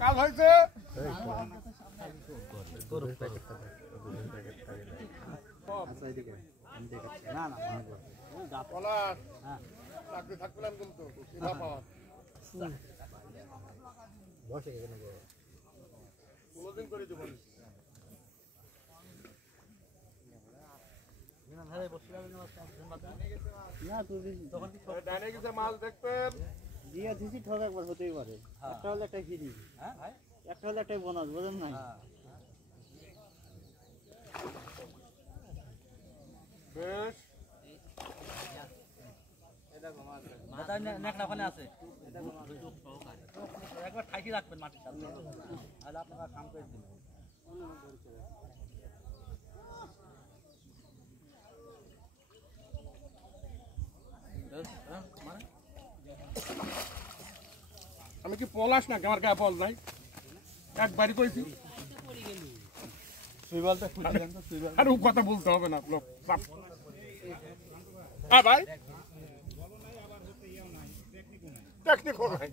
কাজ হয়েছে চাকরি থাকলাম কিন্তু কোনদিন করে দেবো মাল দেখবেন দিয়া দিছি ঠক একবার হতেই পারে একটা হলে একটা ফ্রি একটা হলে একটা বোনাস বুঝেন না বেশ একবার ঠাইটি রাখবেন মাটির সাথে তাহলে আপনারা কাম করে দিন আমি কি পলাশ না আমার গায়ে পল নাই একবারই করেছি আর ও কথা বলতে হবে না ভাই টেকনিক নাই